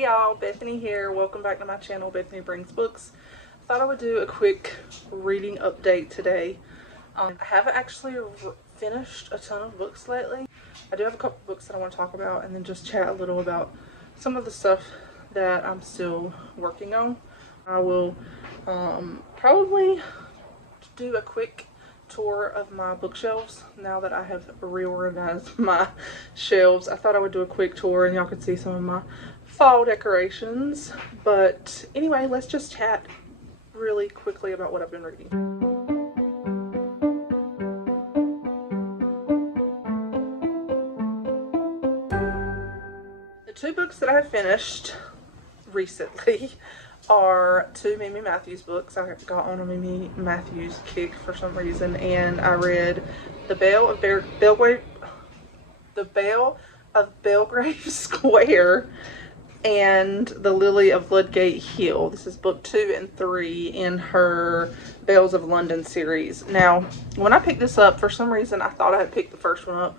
Hey y'all, Bethany here. Welcome back to my channel, Bethany Brings Books. I thought I would do a quick reading update today. I haven't actually finished a ton of books lately. I do have a couple books that I want to talk about and then just chat a little about some of the stuff that I'm still working on. I will probably do a quick tour of my bookshelves now that I have reorganized my shelves. I thought I would do a quick tour and y'all could see some of my fall decorations. But anyway, let's just chat really quickly about what I've been reading. The two books that I have finished recently are two Mimi Matthews books. I got on a Mimi Matthews kick for some reason, and I read The Belle of Belgrave Square and The Lily of Ludgate Hill. This is book 2 and 3 in her Bells of London series. Now, when I picked this up, for some reason I thought I had picked the first one up,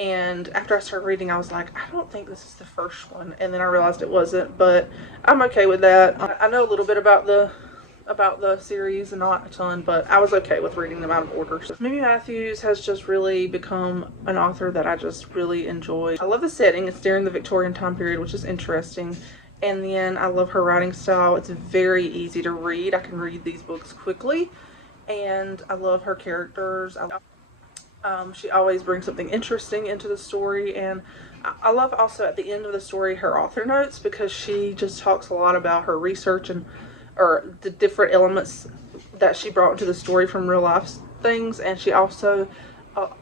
and after I started reading I was like, I don't think this is the first one, and then I realized it wasn't, but I'm okay with that. I know a little bit about the series, and not a ton, but I was okay with reading them out of order. So Mimi Matthews has just really become an author that I just really enjoy. I love the setting. It's during the Victorian time period, which is interesting, and then I love her writing style. It's very easy to read. I can read these books quickly, and I love her characters. She always brings something interesting into the story, and I love also at the end of the story her author notes, because she just talks a lot about her research or the different elements that she brought into the story from real life things, and she also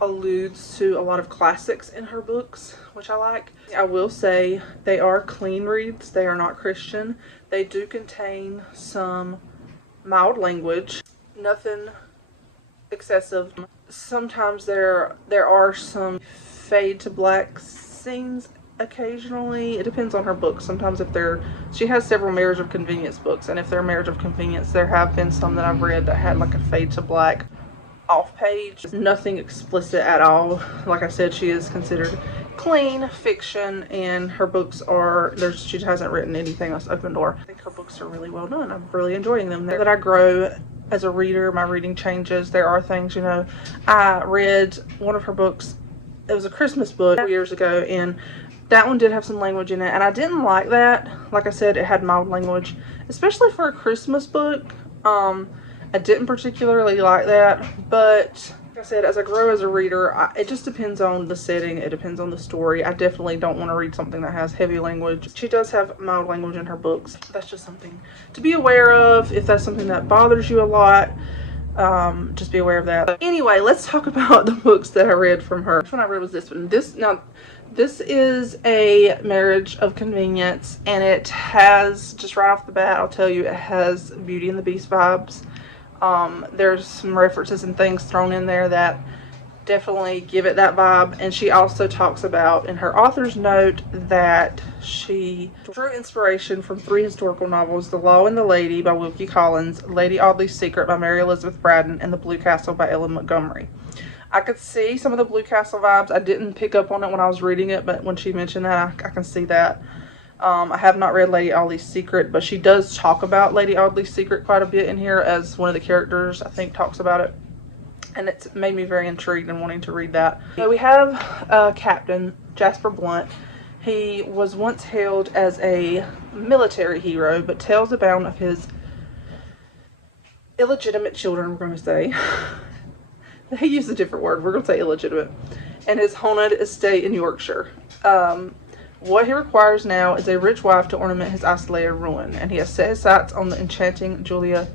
alludes to a lot of classics in her books, which I like. I will say they are clean reads. They are not Christian. They do contain some mild language, nothing excessive. Sometimes there are some fade to black scenes occasionally. It depends on her books. Sometimes she has several Marriage of Convenience books, and if they're Marriage of Convenience, there have been some that I've read that had like a fade to black off page. Nothing explicit at all. Like I said, she is considered clean fiction, and her books she hasn't written anything else open door. I think her books are really well done. I'm really enjoying them. That I grow as a reader, my reading changes. There are things, I read one of her books. It was a Christmas book years ago, and that one did have some language in it, and I didn't like that. Like I said, it had mild language, especially for a Christmas book. I didn't particularly like that, but like I said, as I grow as a reader, it just depends on the setting. It depends on the story. I definitely don't want to read something that has heavy language. She does have mild language in her books. That's just something to be aware of. If that's something that bothers you a lot, just be aware of that. But anyway, let's talk about the books that I read from her. The first one I read was this one. This is a Marriage of Convenience, and it has, just right off the bat, I'll tell you, it has Beauty and the Beast vibes. There's some references and things thrown in there that definitely give it that vibe. And she also talks about in her author's note that she drew inspiration from 3 historical novels: The Law and the Lady by Wilkie Collins, Lady Audley's Secret by Mary Elizabeth Braddon, and The Blue Castle by Ellen Montgomery. I could see some of the Blue Castle vibes. I didn't pick up on it when I was reading it, but when she mentioned that, I can see that. I have not read Lady Audley's Secret, but she does talk about Lady Audley's Secret quite a bit in here, as one of the characters, I think, talks about it. And it's made me very intrigued and wanting to read that. So we have Captain Jasper Blunt. He was once hailed as a military hero, but tales abound of his illegitimate children, we're going to say. They use a different word. We're going to say illegitimate. And his haunted estate in Yorkshire. What he requires now is a rich wife to ornament his isolated ruin, and he has set his sights on the enchanting Julia.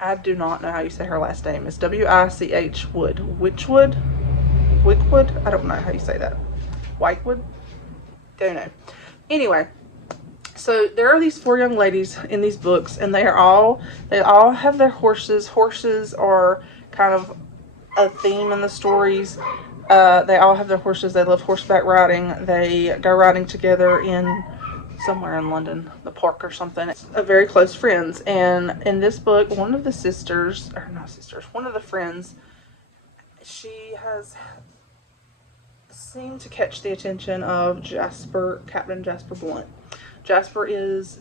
I do not know how you say her last name. It's W-I-C-H Wood. Witchwood? Wickwood? I don't know how you say that. Whitewood? Don't know. Anyway, so there are these 4 young ladies in these books, and they all have their horses. Horses are kind of a theme in the stories. They all have their horses. They love horseback riding. They go riding together in somewhere in London, the park or something. It's very close friends. And in this book, one of the one of the friends, she has seemed to catch the attention of Captain Jasper Blunt. Jasper is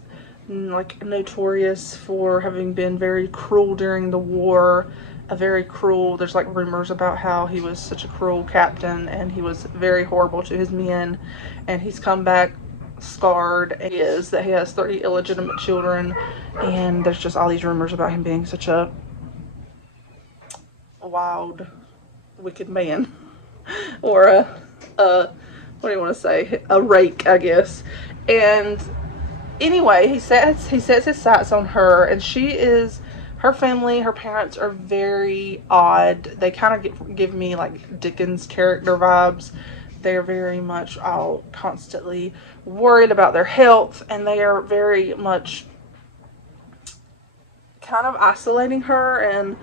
like notorious for having been very cruel during the war. There's like rumors about how he was such a cruel captain and he was very horrible to his men, and he's come back scarred. Is that he has 30 illegitimate children, and there's just all these rumors about him being such a wild, wicked man. Or a what do you want to say, a rake, I guess. And anyway, he sets his sights on her, and her family, her parents are very odd. They kind of give me like Dickens character vibes. They're very much all constantly worried about their health, and they are very much kind of isolating her and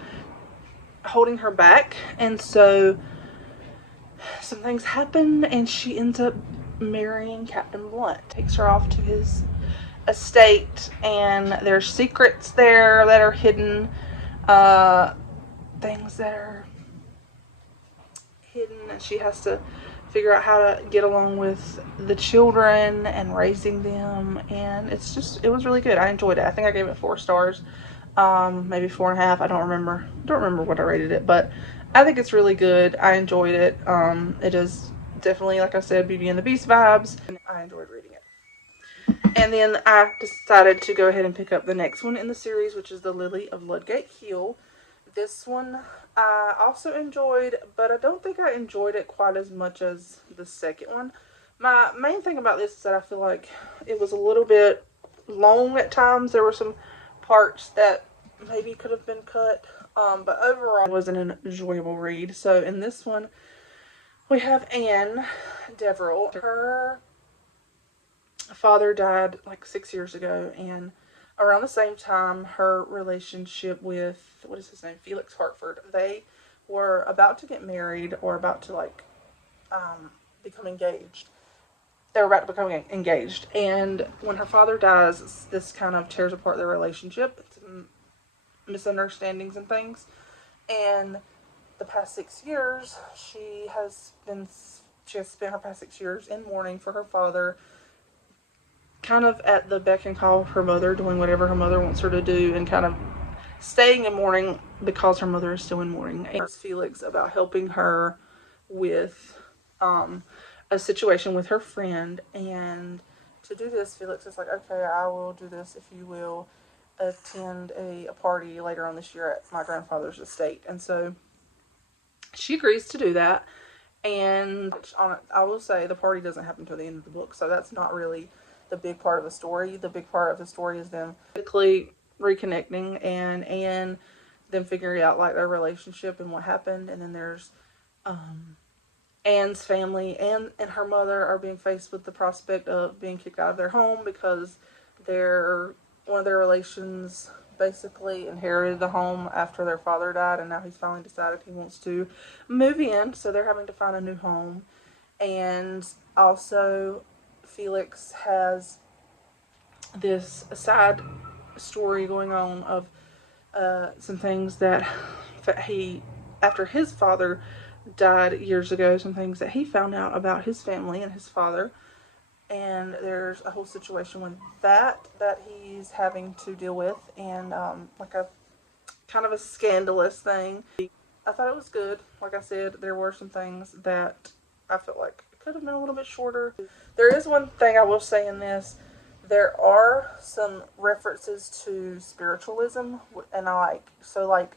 holding her back. And so some things happen, and she ends up marrying Captain Blunt. Takes her off to his estate, and there's secrets there that are hidden, things that are hidden, and she has to figure out how to get along with the children and raising them. And it was really good. I enjoyed it. I think I gave it 4 stars, maybe 4.5. I don't remember what I rated it, but I think it's really good. I enjoyed it. It is definitely, like I said, Beauty and the Beast vibes, and I enjoyed reading it. And then I decided to go ahead and pick up the next one in the series, which is The Lily of Ludgate Hill. This one I also enjoyed, but I don't think I enjoyed it quite as much as the second one. My main thing about this is that I feel like it was a little bit long at times. There were some parts that maybe could have been cut, but overall it was an enjoyable read. So in this one, we have Anne Deverell. Her father died like 6 years ago, and around the same time, her relationship with, what is his name, Felix Hartford, they were about to get married, or about to become engaged. They were about to become engaged, and when her father dies, this kind of tears apart their relationship. It's misunderstandings and things. And the past 6 years, she has spent her past 6 years in mourning for her father, kind of at the beck and call of her mother, doing whatever her mother wants her to do, and kind of staying in mourning because her mother is still in mourning. And Felix about helping her with a situation with her friend, and to do this, Felix is like, okay, I will do this if you will attend a party later on this year at my grandfather's estate. And so she agrees to do that, and I will say the party doesn't happen until the end of the book, so that's not really the big part of the story. The big part of the story is them basically reconnecting, and them figuring out like their relationship and what happened. And then there's Anne's family and her mother are being faced with the prospect of being kicked out of their home because one of their relations basically inherited the home after their father died, and now he's finally decided he wants to move in, so they're having to find a new home. And also Felix has this side story going on of some things that after his father died years ago, some things that he found out about his family and his father. And there's a whole situation with that he's having to deal with, and like a kind of a scandalous thing. I thought it was good. Like I said, there were some things that I felt like could have been a little bit shorter. There is one thing I will say in this. There are some references to spiritualism, and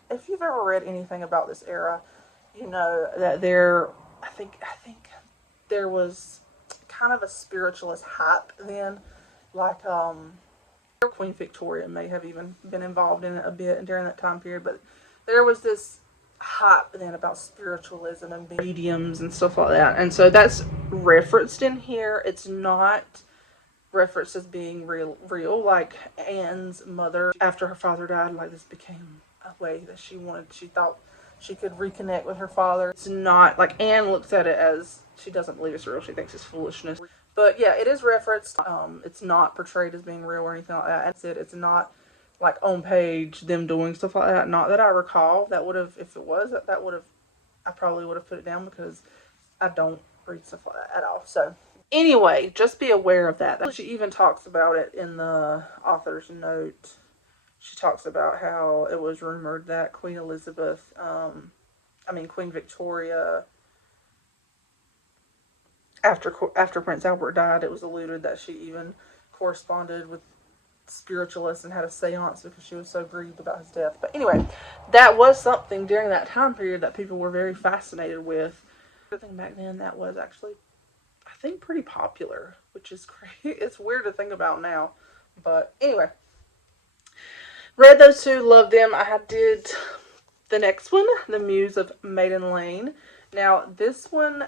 if you've ever read anything about this era, you know that I think there was kind of a spiritualist hype then, like Queen Victoria may have even been involved in it a bit during that time period, but there was this hype then about spiritualism and mediums and stuff like that, and so that's referenced in here. It's not referenced as being real. Like Anne's mother, after her father died, like this became a way that she thought she could reconnect with her father. It's not like Anne looks at it as she doesn't believe it's real. She thinks it's foolishness. But yeah, it is referenced. It's not portrayed as being real or anything like that. And it's not like on page them doing stuff like that. Not that I recall. That would have, if it was, I probably would have put it down because I don't read stuff like that at all. So Anyway, just be aware of that. She even talks about it in the author's note. She talks about how it was rumored that Queen Victoria, after Prince Albert died, it was alluded that she even corresponded with spiritualists and had a seance because she was so grieved about his death. But anyway, that was something during that time period that people were very fascinated with. I think back then that was actually, I think, pretty popular, which is great. It's weird to think about now. But anyway, read those two, loved them. I did the next one, The Muse of Maiden Lane. Now, this one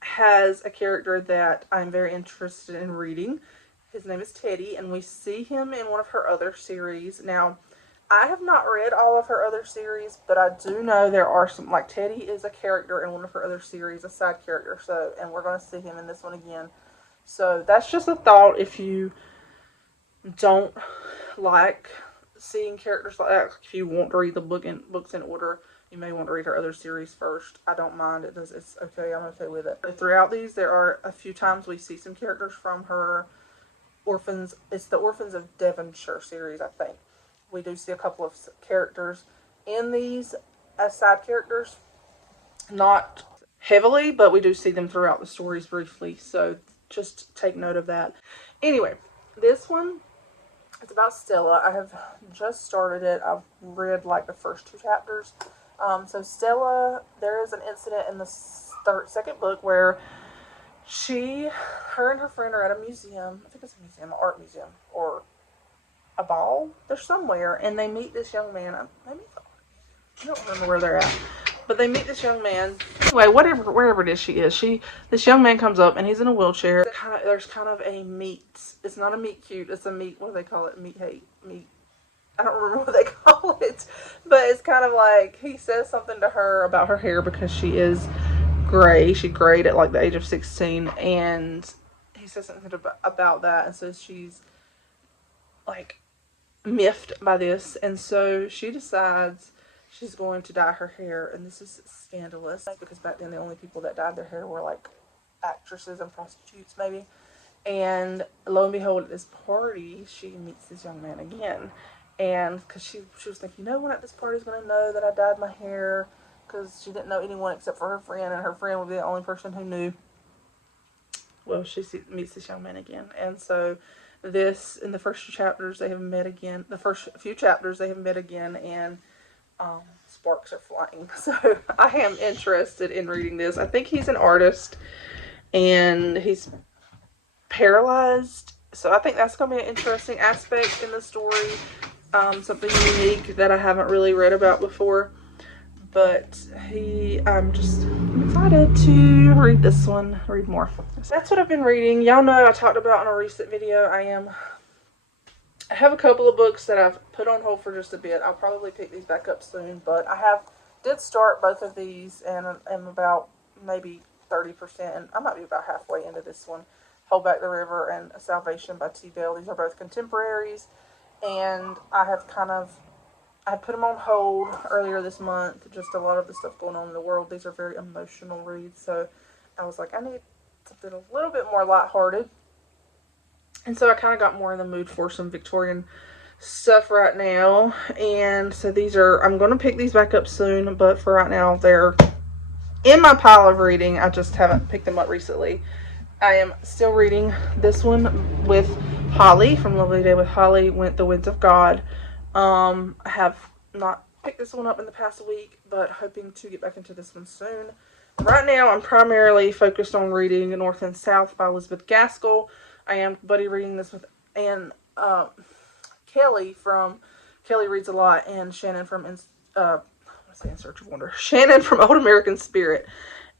has a character that I'm very interested in reading. His name is Teddy, and we see him in one of her other series. Now, I have not read all of her other series, but I do know there are some, like Teddy is a character in one of her other series, a side character, so, and we're going to see him in this one again. So, that's just a thought. If you don't like seeing characters like that, if you want to read the books in order, you may want to read her other series first. I don't mind. It's okay. I'm okay with it. Throughout these, there are a few times we see some characters from her Orphans. It's the Orphans of Devonshire series, I think. We do see a couple of characters in these as side characters. Not heavily, but we do see them throughout the stories briefly. So just take note of that. Anyway, this one, it's about Stella. I have just started it. I've read like the first 2 chapters. So Stella, there is an incident in the second book where her and her friend are at a museum. I think it's a museum, an art museum, or a ball. They're somewhere, and they meet this young man. I don't remember where they're at, but they meet this young man. Anyway, wherever it is she is, this young man comes up, and he's in a wheelchair. There's kind of a meet. It's not a meet cute. It's a meet. What do they call it? Meet hate. Meet. I don't remember what they call it, but it's kind of like he says something to her about her hair because she is gray. She grayed at like the age of 16, and he says something about that, and so she's like miffed by this, and so she decides she's going to dye her hair. And this is scandalous because back then the only people that dyed their hair were like actresses and prostitutes maybe. And lo and behold, at this party she meets this young man again. And because she was thinking, no one at this party is going to know that I dyed my hair, because she didn't know anyone except for her friend, and her friend would be the only person who knew. Well, she meets this young man again. And so in the first 2 chapters, they have met again. The first few chapters, they have met again, and sparks are flying. So I am interested in reading this. I think he's an artist, and he's paralyzed. So I think that's going to be an interesting aspect in the story. Something unique that I haven't really read about before. But I'm excited to read this one, read more. So that's what I've been reading. Y'all know I talked about in a recent video, I have a couple of books that I've put on hold for just a bit. I'll probably pick these back up soon, but did start both of these, and I'm about maybe 30%, and I might be about halfway into this one. Hold Back the River and Salvation by T. Bell. These are both contemporaries, and I put them on hold earlier this month. Just a lot of the stuff going on in the world. These are very emotional reads, so I was like, I need something a little bit more lighthearted. And so I kind of got more in the mood for some Victorian stuff right now. And so I'm going to pick these back up soon, but for right now, they're in my pile of reading. I just haven't picked them up recently. I am still reading this one with Holly from Lovely Day with Holly, The Winds of God. I have not picked this one up in the past week, but hoping to get back into this one soon. Right now, I'm primarily focused on reading North and South by Elizabeth Gaskell. I am buddy reading this with Kelly from Kelly Reads a Lot, and Shannon from In Search of Wonder. Shannon from Old American Spirit.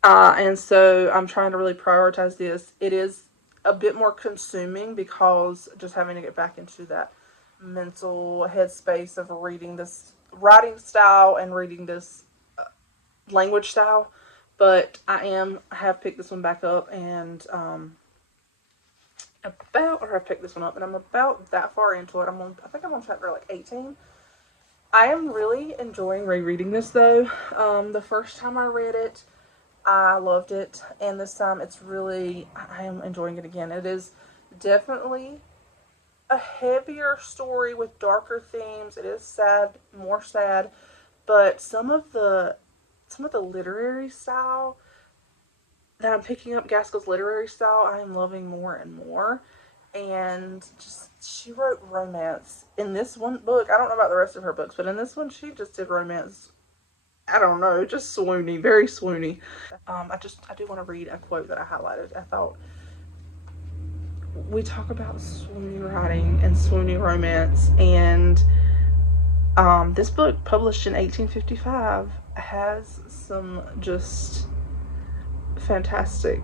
And so I'm trying to really prioritize this. It is a bit more consuming because just having to get back into that mental headspace of reading this writing style and reading this language style. But I have picked this one back up, and I picked this one up, and I'm about that far into it. I think I'm on chapter like 18. I am really enjoying rereading this though. The first time I read it, I loved it, and this time I am enjoying it again. It is definitely a heavier story with darker themes. It is sad, more sad, but some of the literary style that I'm picking up, Gaskell's literary style, I am loving more and more. And just, she wrote romance in this one book. I don't know about the rest of her books, but in this one, she just did romance. I don't know, just swoony, very swoony. I do want to read a quote that I highlighted. I thought, we talk about swoony writing and swoony romance, and this book, published in 1855, has some just fantastic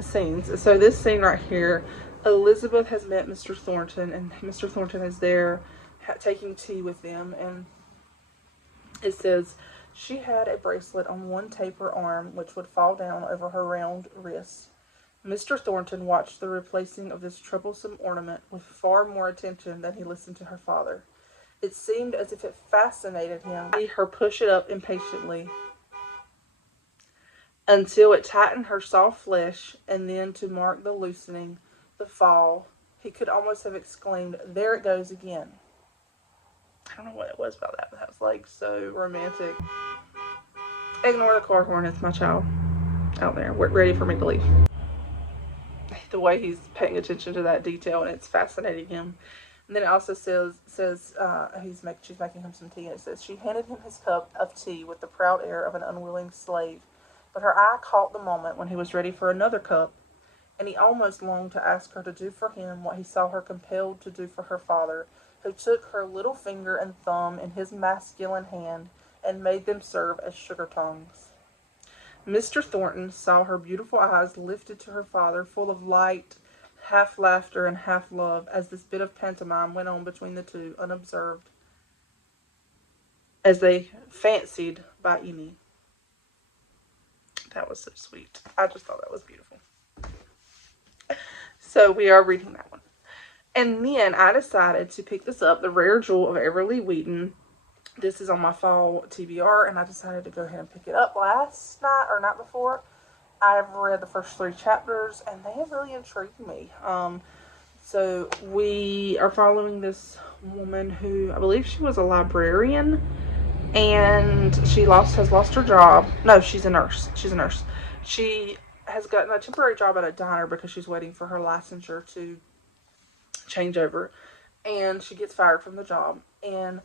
scenes. So this scene right here, Elizabeth has met Mr. Thornton, and Mr. Thornton is there taking tea with them, and it says, she had a bracelet on one taper arm which would fall down over her round wrist. Mr. Thornton watched the replacing of this troublesome ornament with far more attention than he listened to her father. It seemed as if it fascinated him to see her push it up impatiently until it tightened her soft flesh, and then to mark the loosening, the fall, he could almost have exclaimed, "There it goes again." I don't know what it was about that, but that was like so romantic. Ignore the car horn, it's my child out there. We're ready for me to leave. The way he's paying attention to that detail, and it's fascinating him. And then it also says she's making him some tea, and it says, she handed him his cup of tea with the proud air of an unwilling slave, but her eye caught the moment when he was ready for another cup, and he almost longed to ask her to do for him what he saw her compelled to do for her father, who took her little finger and thumb in his masculine hand and made them serve as sugar tongs. Mr. Thornton saw her beautiful eyes lifted to her father, full of light, half laughter and half love, as this bit of pantomime went on between the two, unobserved, as they fancied by any. That was so sweet. I just thought that was beautiful. So we are reading that one. And then I decided to pick this up, The Rare Jewel of Everly Wheaton. This is on my fall TBR, and I decided to go ahead and pick it up last night or night before. I've read the first 3 chapters, and they have really intrigued me. So we are following this woman who, I believe she was a librarian, and has lost her job. No, she's a nurse. She has gotten a temporary job at a diner because she's waiting for her licensure to change over, and she gets fired from the job. And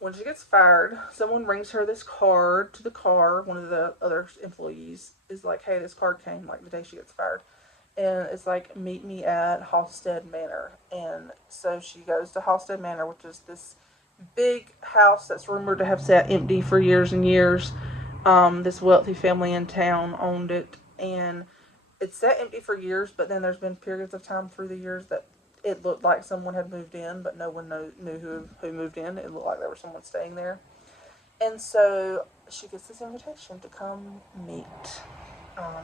when she gets fired, someone brings her this card to the car. One of the other employees is like, hey, this card came like the day she gets fired, and it's like, meet me at Halstead Manor. And so she goes to Halstead Manor, which is this big house that's rumored to have sat empty for years and years. This wealthy family in town owned it, and it's sat empty for years, but then there's been periods of time through the years that it looked like someone had moved in, but no one knew who moved in. It looked like there was someone staying there. And so she gets this invitation to come meet.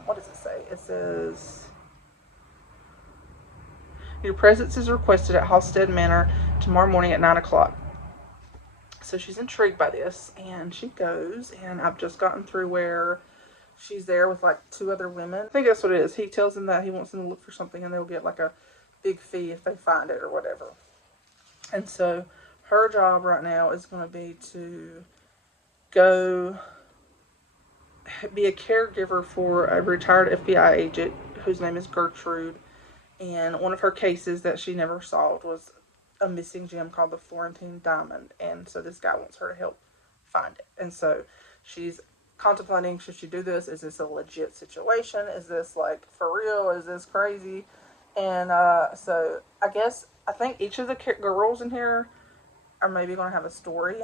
What does it say? It says, your presence is requested at Halstead Manor tomorrow morning at 9 o'clock. So she's intrigued by this, and she goes, and I've just gotten through where she's there with like 2 other women. I think that's what it is. He tells them that he wants them to look for something, and they'll get like a big fee if they find it or whatever. And so her job right now is going to be to go be a caregiver for a retired FBI agent whose name is Gertrude. And one of her cases that she never solved was a missing gem called the Florentine Diamond. And so this guy wants her to help find it. And so she's contemplating, should she do this? Is this a legit situation? Is this like for real? Is this crazy? And so I think each of the girls in here are maybe going to have a story.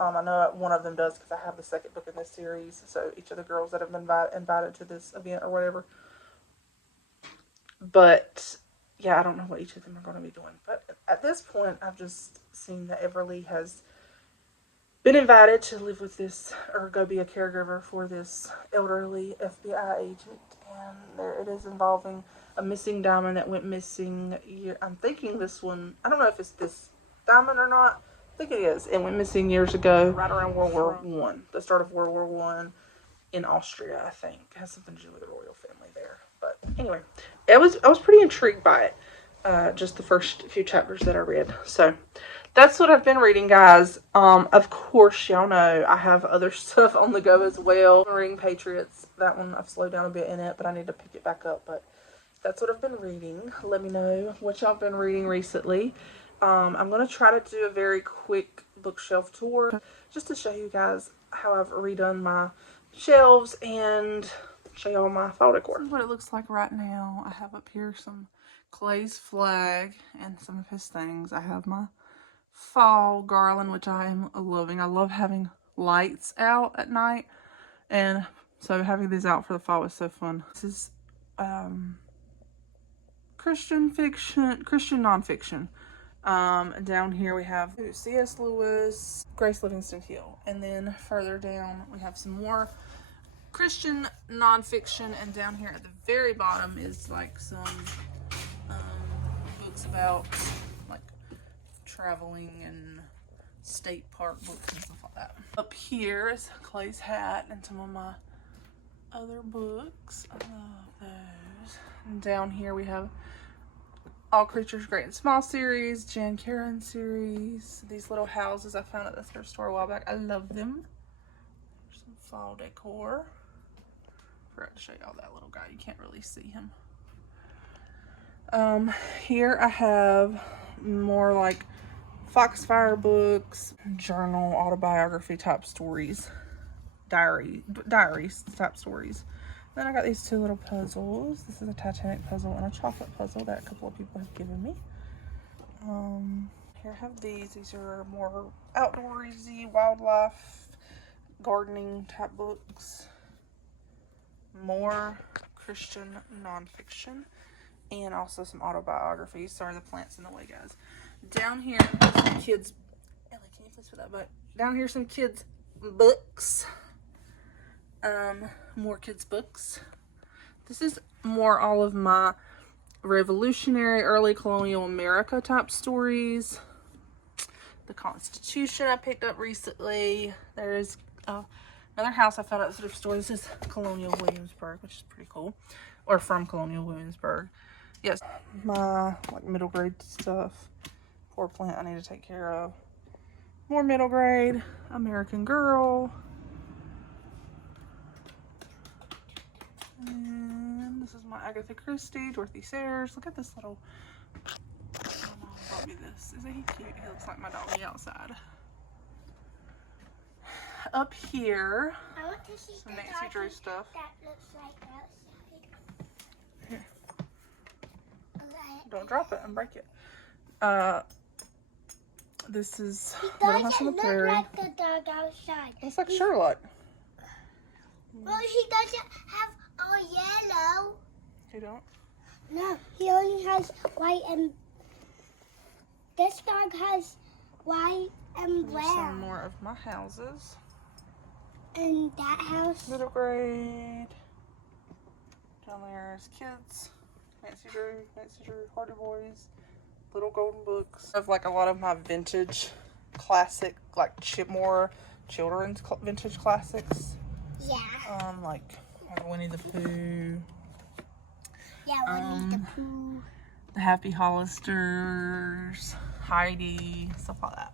I know one of them does because I have the second book in this series. So each of the girls that have been invited to this event or whatever. But yeah, I don't know what each of them are going to be doing. But at this point, I've just seen that Everly has been invited to live with this, or go be a caregiver for this elderly FBI agent. And there it is, involving a missing diamond that went missing. I'm thinking this one, I don't know if it's this diamond or not. I think it is. It went missing years ago, right around World War One, the start of World War One. in Austria, I think. It has something to do with the royal family there. But anyway, I was pretty intrigued by it. Just the first few chapters that I read. So that's what I've been reading, guys. Of course, y'all know I have other stuff on the go as well. Ring Patriots. That one I've slowed down a bit in it, but I need to pick it back up. But that's what I've been reading. Let me know what y'all been reading recently. I'm going to try to do a very quick bookshelf tour just to show you guys how I've redone my shelves and show y'all my fall decor. This is what it looks like right now. I have up here some Clay's flag and some of his things. I have my fall garland, which I am loving. I love having lights out at night, and so having these out for the fall is so fun. This is Christian fiction, Christian nonfiction. Down here we have C.S. Lewis, Grace Livingston Hill, and then further down we have some more Christian nonfiction, and down here at the very bottom is like some books about like traveling and state park books and stuff like that. Up here is Clay's hat and some of my other books. I love those. And down here we have All Creatures Great and Small series, Jan Karen series. These little houses I found at the thrift store a while back. I love them. Some fall decor. Forgot to show y'all that little guy. You can't really see him. Here I have more like Foxfire books, journal, autobiography type stories, diaries type stories. Then I got these two little puzzles. This is a Titanic puzzle and a chocolate puzzle that a couple of people have given me. Here I have these. These are more outdoorsy, wildlife, gardening type books. More Christian nonfiction. And also some autobiographies. Sorry, the plant's in the way, guys. Down here, some kids. Ellie, can you please put that back? Down here, some kids' books. More kids' books. This is more all of my revolutionary, early colonial America type stories. The Constitution I picked up recently. There is another house I found at the thrift store. This is Colonial Williamsburg, which is pretty cool. Or from Colonial Williamsburg. Yes, my like middle grade stuff. Poor plant I need to take care of. More middle grade. American Girl. And this is my Agatha Christie, Dorothy Sayers. Look at this little. Oh, no, Bobby, this. Isn't he cute? He looks like my doggy outside. Up here, I want to see some Nancy Drew stuff. That looks like outside. Here. Don't drop it and break it. This is Little House on the Prairie. Like the dog outside. Looks like Sherlock. Well, he doesn't have all yellow. You don't? No, he only has white and. This dog has white and There's brown. some more of my houses. And that house. Middle grade. Down there is kids. Nancy Drew, Hardy Boys, Little Golden Books. I have like a lot of my vintage classic, like more children's vintage classics. Yeah. Like Winnie the Pooh. Yeah, Winnie the Pooh. The Happy Hollisters, Heidi, stuff like that.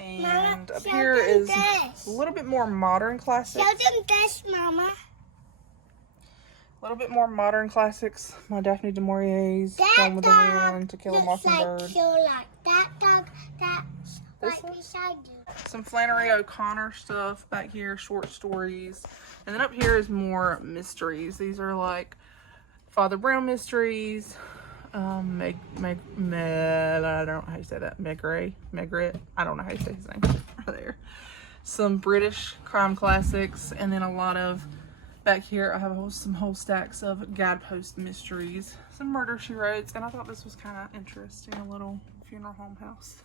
And Mama, up here is this. a little bit more modern classics. Show them this, Mama. A little bit more modern classics. My Daphne du Maurier's Gone with the Wind, To Kill a Mockingbird. Like Sherlock. That dog that's This right beside you. Some Flannery O'Connor stuff back here, short stories. And then up here is more mysteries. These are like Father Brown mysteries. I don't know how you say that. Megret. I don't know how you say his name. Right there. Some British crime classics, and then a lot of. Back here, I have some whole stacks of guidepost mysteries, some Murder, She Wrote, and I thought this was kind of interesting, a little funeral home house.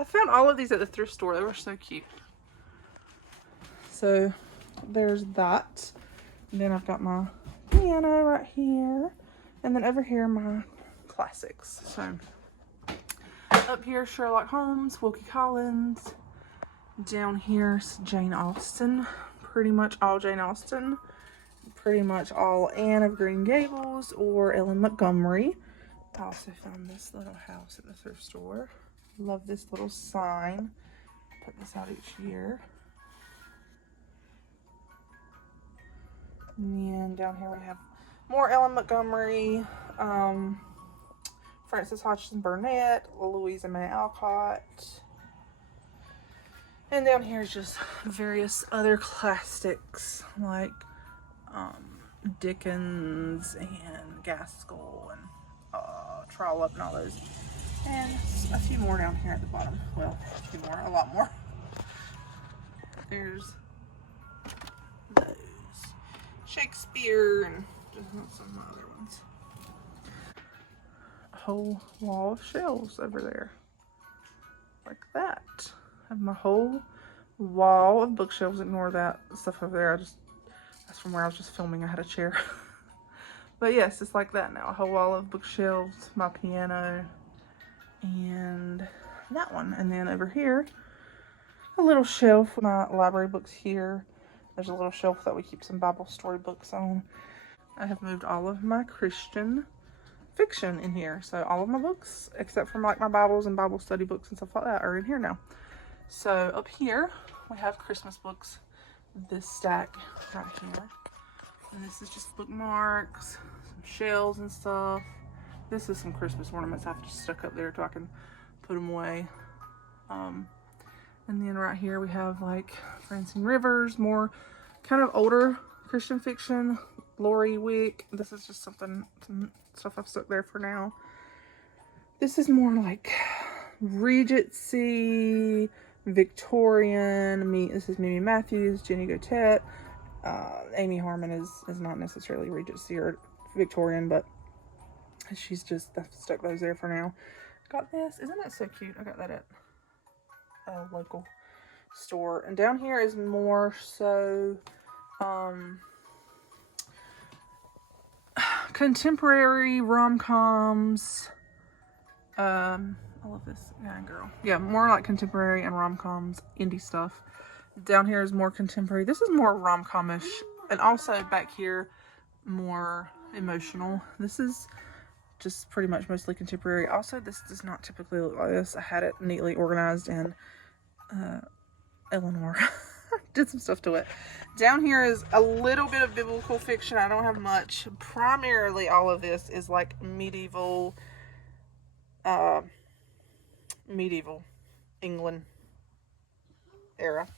I found all of these at the thrift store. They were so cute. So, there's that. And then I've got my piano right here. And then over here, my classics. So, up here, Sherlock Holmes, Wilkie Collins. Down here's Jane Austen. pretty much all Jane Austen, pretty much all Anne of Green Gables or Ellen Montgomery. I also found this little house at the thrift store. Love this little sign. Put this out each year. And then down here we have more Ellen Montgomery, Frances Hodgson Burnett, Louisa May Alcott. And down here is just various other classics like Dickens and Gaskell and Trollope and all those. And a few more down here at the bottom. Well, a few more, a lot more. There's those. Shakespeare and just some other ones. A whole wall of shelves over there. Like that. I have my whole wall of bookshelves. Ignore that stuff over there. That's from where I was just filming. I had a chair. But yes, it's like that now. A whole wall of bookshelves, my piano, and that one. And then over here, a little shelf with my library books here. There's a little shelf that we keep some Bible story books on. I have moved all of my Christian fiction in here. So all of my books, except for like my Bibles and Bible study books and stuff like that, are in here now. So up here, we have Christmas books. This stack right here. And this is just bookmarks, some shells and stuff. This is some Christmas ornaments I've just stuck up there so I can put them away. And then right here we have like Francine Rivers, more kind of older Christian fiction. Lori Wick. This is just some stuff I've stuck there for now. This is more like Regency, Victorian. This is Mimi Matthews, Jenny Gotet. Amy Harmon is not necessarily Regency or Victorian, but she's just stuck those there for now. Got this. Isn't that so cute? I got that at a local store. And down here is more so contemporary rom-coms. I love this guy and girl. Yeah, more like contemporary and rom-coms, indie stuff. Down here is more contemporary. This is more rom-com-ish. And also back here, more emotional. This is just pretty much mostly contemporary. Also, this does not typically look like this. I had it neatly organized and Eleanor did some stuff to it. Down here is a little bit of biblical fiction. I don't have much. Primarily all of this is like medieval England era.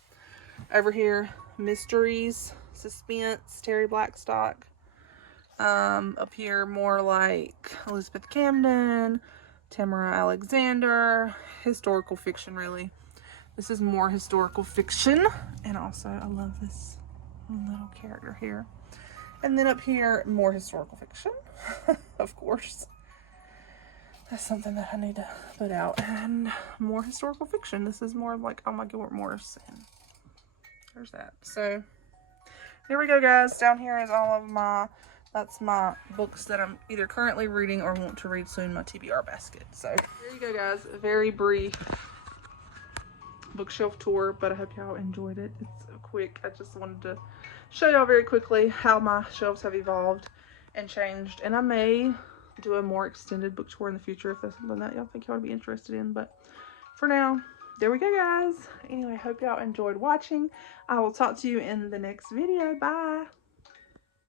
Over here, mysteries, suspense, Terry Blackstock. Up here, more like Elizabeth Camden, Tamara Alexander, historical fiction, really. This is more historical fiction, and also I love this little character here. And then up here, more historical fiction, of course. That's something that I need to put out. And more historical fiction. This is more like Oh My Gilbert Morris, and there's that. So there we go, guys. Down here is all of my, that's my books that I'm either currently reading or want to read soon, my TBR basket. So there you go, guys. A very brief bookshelf tour, but I hope y'all enjoyed it. It's quick. I just wanted to show y'all very quickly how my shelves have evolved and changed. And I may do a more extended book tour in the future if that's something that y'all think y'all would be interested in. But for now, there we go, guys. Anyway, hope y'all enjoyed watching. I will talk to you in the next video. Bye.